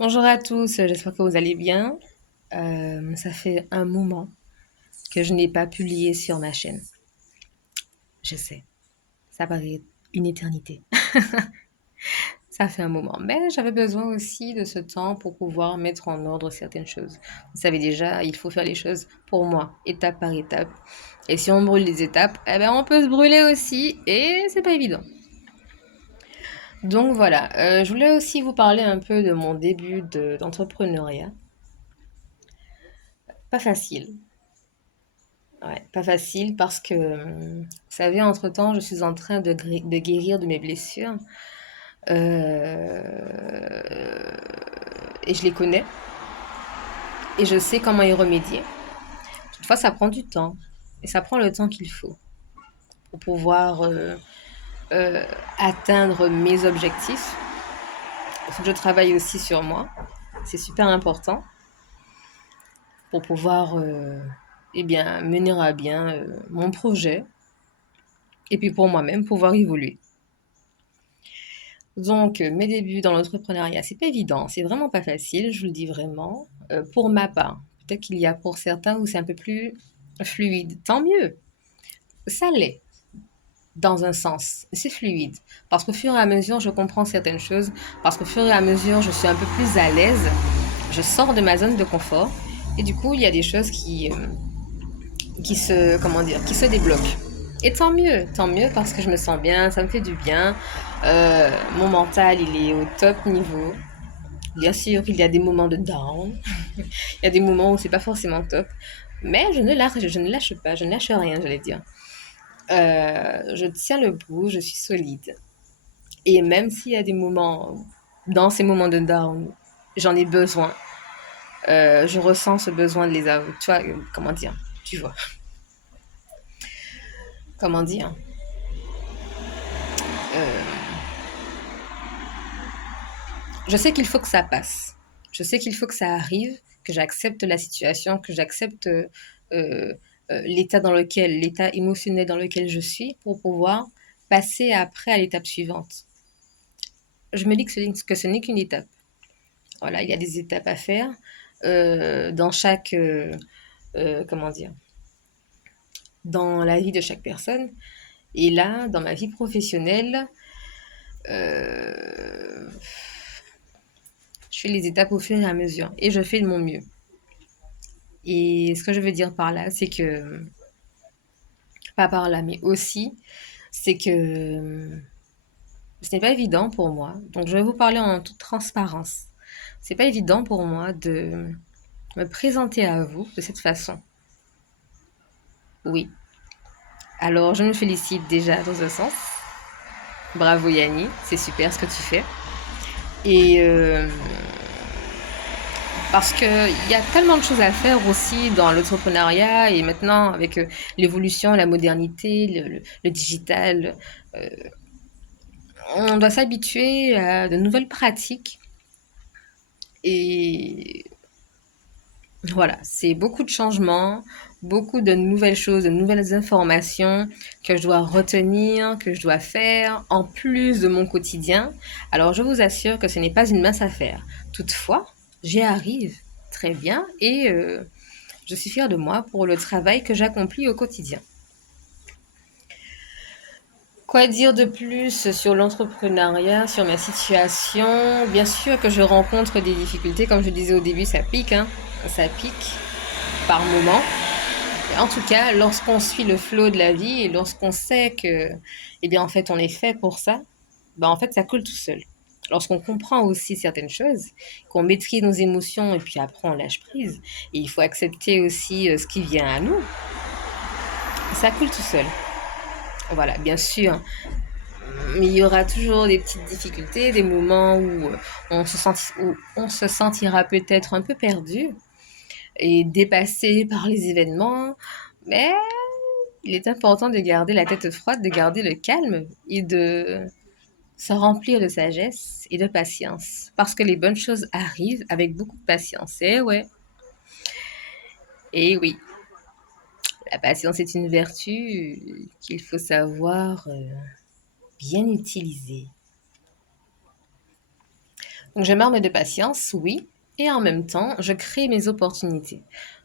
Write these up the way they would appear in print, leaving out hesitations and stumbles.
Bonjour à tous, j'espère que vous allez bien. Ça fait un moment que je n'ai pas publié sur ma chaîne. Je sais, ça paraît une éternité. Ça fait un moment, mais j'avais besoin aussi de ce temps pour pouvoir mettre en ordre certaines choses. Vous savez déjà, il faut faire les choses pour moi, étape par étape. Et si on brûle les étapes, eh ben on peut se brûler aussi, et c'est pas évident. Donc voilà, je voulais aussi vous parler un peu de mon début d'entrepreneuriat. Pas facile. Ouais, pas facile parce que, vous savez, entre-temps, je suis en train de guérir de mes blessures. Et je les connais et je sais comment y remédier. Toutefois, ça prend du temps et ça prend le temps qu'il faut pour pouvoir euh, atteindre mes objectifs. Il faut que je travaille aussi sur moi. C'est super important pour pouvoir eh bien, mener à bien mon projet et puis pour moi-même pouvoir évoluer. Donc, mes débuts dans l'entrepreneuriat, c'est pas évident, c'est vraiment pas facile, je vous le dis vraiment. Pour ma part, peut-être qu'il y a pour certains où c'est un peu plus fluide. Tant mieux, ça l'est, dans un sens. C'est fluide. Parce qu'au fur et à mesure, je comprends certaines choses. Parce qu'au fur et à mesure, je suis un peu plus à l'aise. Je sors de ma zone de confort. Et du coup, il y a des choses qui se, comment dire, qui se débloquent. Et tant mieux parce que je me sens bien, ça me fait du bien. Mon mental, il est au top niveau. Bien sûr qu'il y a des moments de down, il y a des moments où c'est pas forcément top, mais je ne lâche pas, je ne lâche rien, j'allais dire. Je tiens le bout, je suis solide. Et même s'il y a des moments, dans ces moments de down, j'en ai besoin, je ressens ce besoin de les avoir. Tu vois, comment dire? Tu vois, comment dire? Euh, je sais qu'il faut que ça passe. Je sais qu'il faut que ça arrive, que j'accepte la situation, que j'accepte l'état dans lequel, l'état émotionnel dans lequel je suis pour pouvoir passer après à l'étape suivante. Je me dis que ce n'est qu'une étape. Voilà, il y a des étapes à faire dans chaque, comment dire, dans la vie de chaque personne. Et là, dans ma vie professionnelle, euh, je fais les étapes au fur et à mesure et je fais de mon mieux. Et ce que je veux dire par là, c'est que, pas par là, mais aussi, c'est que ce n'est pas évident pour moi. Donc, je vais vous parler en toute transparence. C'est pas évident pour moi de me présenter à vous de cette façon. Oui. Alors, je me félicite déjà dans un sens. Bravo Yanni, c'est super ce que tu fais. Et parce qu'il y a tellement de choses à faire aussi dans l'entrepreneuriat et maintenant avec l'évolution, la modernité, le digital, euh, on doit s'habituer à de nouvelles pratiques et voilà, c'est beaucoup de changements, beaucoup de nouvelles choses, de nouvelles informations que je dois retenir, que je dois faire en plus de mon quotidien. Alors je vous assure que ce n'est pas une mince affaire. Toutefois, j'y arrive très bien et je suis fière de moi pour le travail que j'accomplis au quotidien. Quoi dire de plus sur l'entrepreneuriat, sur ma situation? Bien sûr que je rencontre des difficultés, comme je disais au début, ça pique, hein. Ça pique par moment. En tout cas, lorsqu'on suit le flot de la vie et lorsqu'on sait que, eh bien, en fait, on est fait pour ça, ben, en fait, ça coule tout seul. Lorsqu'on comprend aussi certaines choses, qu'on maîtrise nos émotions et puis après on lâche prise, et il faut accepter aussi ce qui vient à nous, ça coule tout seul. Voilà, bien sûr, il y aura toujours des petites difficultés, des moments où où on se sentira peut-être un peu perdu et dépassé par les événements, mais il est important de garder la tête froide, de garder le calme et de se remplir de sagesse et de patience. Parce que les bonnes choses arrivent avec beaucoup de patience. Eh ouais. Et oui, la patience est une vertu qu'il faut savoir bien utiliser. Donc, je m'arme de patience, oui, et en même temps, je crée mes opportunités.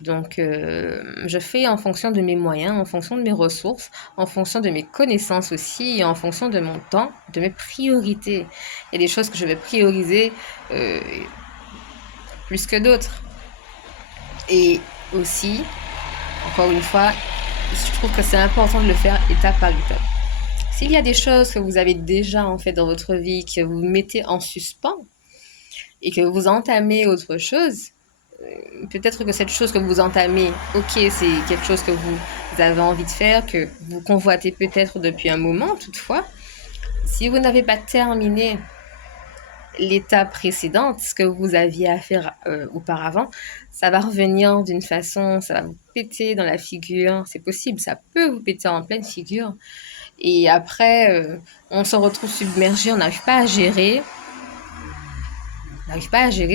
Donc, je fais en fonction de mes moyens, en fonction de mes ressources, en fonction de mes connaissances aussi, et en fonction de mon temps, de mes priorités. Il y a des choses que je vais prioriser euh, plus que d'autres. Et aussi, encore une fois, je trouve que c'est important de le faire étape par étape. S'il y a des choses que vous avez déjà en fait dans votre vie, que vous mettez en suspens et que vous entamez autre chose, peut-être que cette chose que vous entamez, ok, c'est quelque chose que vous avez envie de faire, que vous convoitez peut-être depuis un moment, toutefois, si vous n'avez pas terminé l'étape précédente, ce que vous aviez à faire auparavant, ça va revenir d'une façon, ça va vous péter dans la figure, c'est possible, ça peut vous péter en pleine figure. Et après, on se retrouve submergé, on n'arrive pas à gérer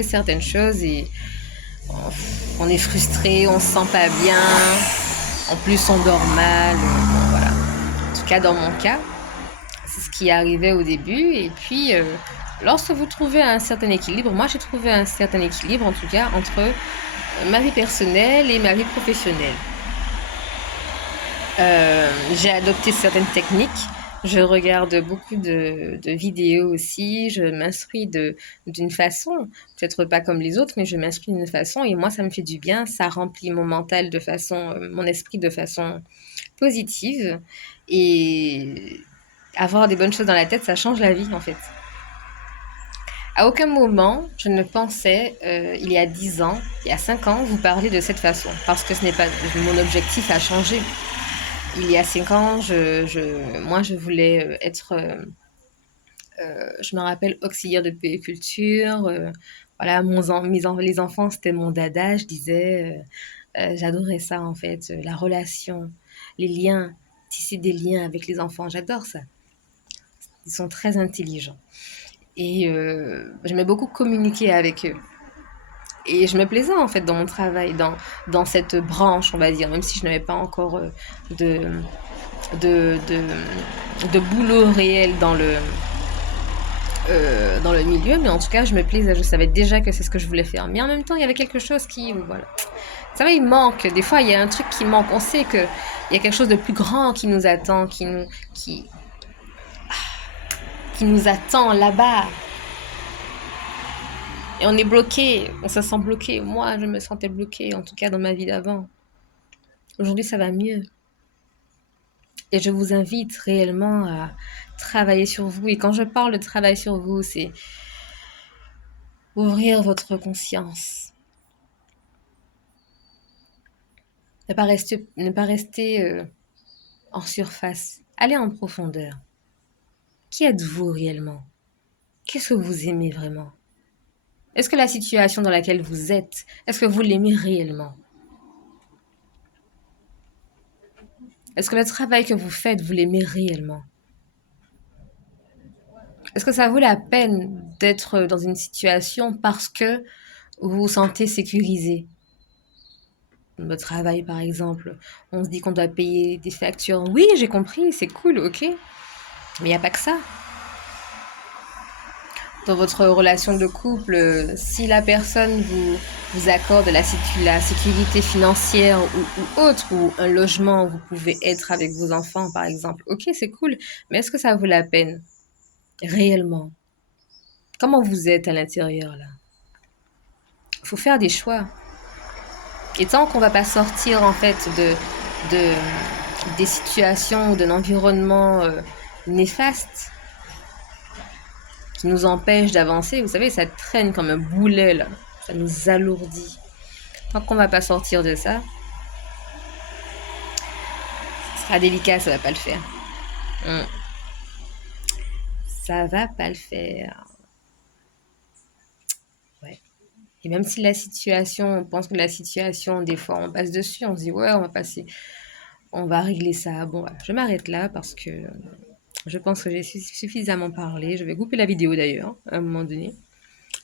certaines choses et on est frustré, on se sent pas bien. En plus, on dort mal. Bon, voilà. En tout cas, dans mon cas, c'est ce qui arrivait au début. Et puis, lorsque vous trouvez un certain équilibre, moi j'ai trouvé un certain équilibre en tout cas entre ma vie personnelle et ma vie professionnelle. J'ai adopté certaines techniques. Je regarde beaucoup de vidéos aussi. Je m'instruis d'une façon, peut-être pas comme les autres, mais je m'instruis d'une façon et moi, ça me fait du bien. Ça remplit mon mental de façon, mon esprit de façon positive. Et avoir des bonnes choses dans la tête, ça change la vie en fait. À aucun moment, je ne pensais, il y a 10 ans, il y a 5 ans, vous parler de cette façon. Parce que ce n'est pas, mon objectif a changé. Il y a 5 ans, moi, je voulais être, je me rappelle, auxiliaire de puériculture. Voilà, les enfants, c'était mon dada, je disais. J'adorais ça, en fait, la relation, les liens, tisser des liens avec les enfants, j'adore ça. Ils sont très intelligents. Et j'aimais beaucoup communiquer avec eux. Et je me plaisais en fait dans mon travail, dans cette branche, on va dire, même si je n'avais pas encore de, de, de boulot réel dans le milieu, mais en tout cas, je me plaisais, je savais déjà que c'est ce que je voulais faire. Mais en même temps, il y avait quelque chose qui, voilà. Ça va, il manque. Des fois, il y a un truc qui manque. On sait qu'il y a quelque chose de plus grand qui nous attend, qui nous attend là-bas. Et on est bloqué, on se sent bloqué. Moi, je me sentais bloquée, en tout cas dans ma vie d'avant. Aujourd'hui, ça va mieux. Et je vous invite réellement à travailler sur vous. Et quand je parle de travail sur vous, c'est ouvrir votre conscience. Ne pas rester en surface. Allez en profondeur. Qui êtes-vous réellement? Qu'est-ce que vous aimez vraiment? Est-ce que la situation dans laquelle vous êtes, est-ce que vous l'aimez réellement? Est-ce que le travail que vous faites, vous l'aimez réellement? Est-ce que ça vaut la peine d'être dans une situation parce que vous vous sentez sécurisé? Le travail, par exemple, on se dit qu'on doit payer des factures. Oui, j'ai compris, c'est cool, ok. Mais il n'y a pas que ça. Dans votre relation de couple, si la personne vous accorde la sécurité financière ou autre, ou un logement où vous pouvez être avec vos enfants, par exemple, ok, c'est cool. Mais est-ce que ça vaut la peine réellement? Comment vous êtes à l'intérieur là? Il faut faire des choix. Et tant qu'on va pas sortir en fait de des situations ou d'un environnement néfaste qui nous empêche d'avancer, vous savez, ça traîne comme un boulet là, ça nous alourdit. Tant qu'on va pas sortir de ça, ce sera délicat, ça va pas le faire. Mm. Ça va pas le faire. Ouais. Et même si la situation, on pense que la situation, des fois, on passe dessus, on se dit ouais, on va régler ça. Bon, voilà, je m'arrête là parce que je pense que j'ai suffisamment parlé. Je vais couper la vidéo d'ailleurs, à un moment donné,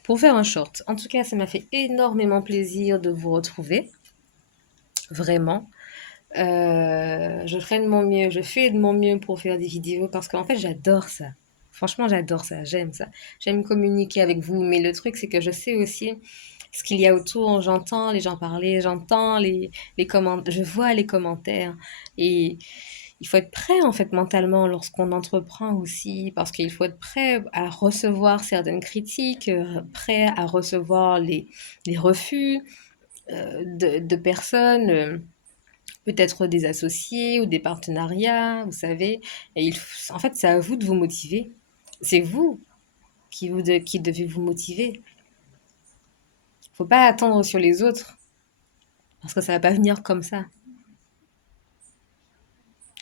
pour faire un short. En tout cas, ça m'a fait énormément plaisir de vous retrouver. Vraiment. Je ferai de mon mieux, je fais de mon mieux pour faire des vidéos parce qu'en fait, j'adore ça. Franchement, j'adore ça, j'aime ça. J'aime communiquer avec vous, mais le truc, c'est que je sais aussi ce qu'il y a autour. J'entends les gens parler, j'entends les commentaires, je vois les commentaires. Et il faut être prêt, en fait, mentalement, lorsqu'on entreprend aussi, parce qu'il faut être prêt à recevoir certaines critiques, prêt à recevoir les refus de personnes. Peut-être des associés ou des partenariats, vous savez. Et en fait, c'est à vous de vous motiver. C'est vous qui devez vous motiver. Faut pas attendre sur les autres, parce que ça va pas venir comme ça.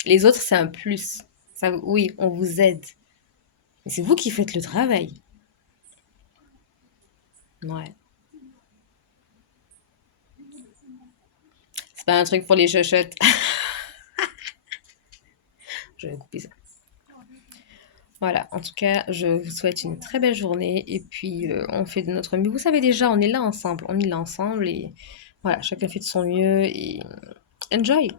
Les autres, c'est un plus. Ça, oui, on vous aide. Mais c'est vous qui faites le travail. Ouais. C'est pas un truc pour les chuchotes. Je vais couper ça. Voilà, en tout cas, je vous souhaite une très belle journée et puis on fait de notre mieux. Vous savez déjà, on est là ensemble et voilà, chacun fait de son mieux et enjoy.